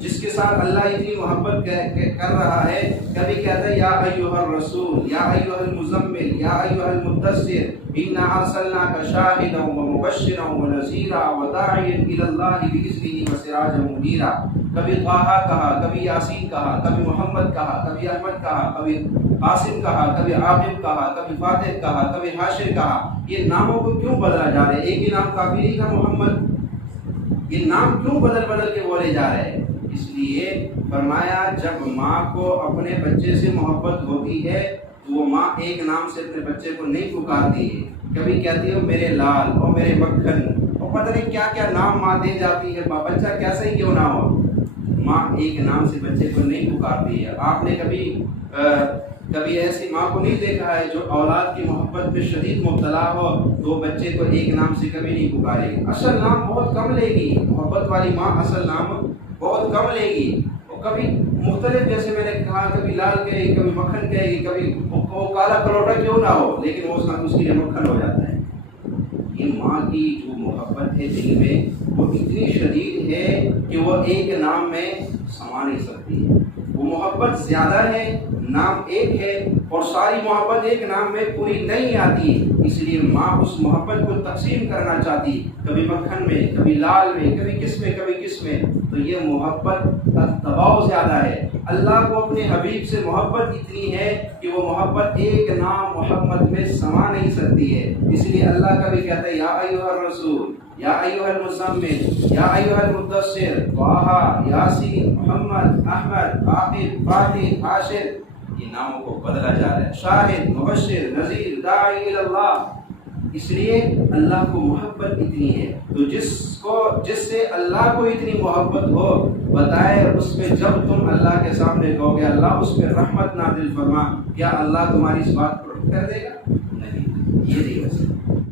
جس کے ساتھ اللہ اتنی محبت کر رہا ہے، کبھی کہتا ہے یا ایھا الرسول، یا ایھا المزمل، یا ایھا المدثر انا ارسلناک شاہدا ومبشرا ونذیرا وداعیا الی اللہ باذنہ وسراجا منیرا۔ کبھی طٰہٰ کہا، کبھی یاسین کہا، کبھی محمد کہا، کبھی احمد کہا، کبھی قاسم کہا، کبھی عاقب کہا، کبھی فاتح کہا، کبھی حاشر کہا۔ یہ ناموں کو کیوں بدلا جا رہا ہے؟ ایک ہی نام کافی نہیں تھا محمد، یہ نام کیوں بدل بدل کے بولے جا رہے ہیں؟ اس لیے فرمایا جب ماں کو اپنے بچے سے محبت ہوتی ہے تو وہ ماں ایک نام سے اپنے بچے کو نہیں پکارتی ہے، کبھی کہتی ہے میرے لال اور میرے مکھن، اور پتہ نہیں کیا کیا نام ماں دے جاتی ہے، بچہ کیسا ہی کیوں نہ ہو، ماں ایک نام سے بچے کو نہیں پکارتی ہے۔ آپ نے کبھی ایسی ماں کو نہیں دیکھا ہے جو اولاد کی محبت میں شدید مبتلا ہو تو بچے کو ایک نام سے کبھی نہیں پکارے گی، اصل نام بہت کم لے گی، محبت والی ماں اصل نام بہت کم لے گی، اور کبھی مختلف، جیسے میں نے کہا، کبھی لال کہے گی، کبھی مکھن کہے گی، کبھی وہ کالا کلوٹا کیوں نہ ہو لیکن وہ اس کے لیے مکھن ہو جاتا ہے۔ یہ ماں کی جو محبت ہے دل میں وہ اتنی شدید ہے کہ وہ ایک نام میں سما نہیں سکتی، وہ محبت زیادہ ہے، نام ایک ہے، اور ساری محبت ایک نام میں پوری نہیں آتی، اس لیے ماں اس محبت کو تقسیم کرنا چاہتی، کبھی مکھن میں، کبھی لال میں، کبھی کس میں، کبھی کس میں، تو یہ محبت کا دباؤ زیادہ ہے۔ اللہ کو اپنے حبیب سے محبت اتنی ہے کہ وہ محبت ایک نام محمد میں سما نہیں سکتی ہے، اس لیے اللہ کبھی کہتا ہے یا ایھا الرسول، یا ایھا المزمل، یا ایھا المدثر، طٰہٰ، یاسین، محمد، احمد، عاقب، فاتح، حاشر، یہ ناموں کو بدلا جا رہا ہے، شاہد، مبشر، نذیر، داعی الی اللہ۔ اس لیے اللہ کو محبت اتنی ہے، تو جس سے اللہ کو اتنی محبت ہو، بتائے اس میں جب تم اللہ کے سامنے کہو گے اللہ اس پہ رحمت نازل فرما، کیا اللہ تمہاری اس بات کو رد کر دے گا؟ نہیں، یہ نہیں ہو سکتا۔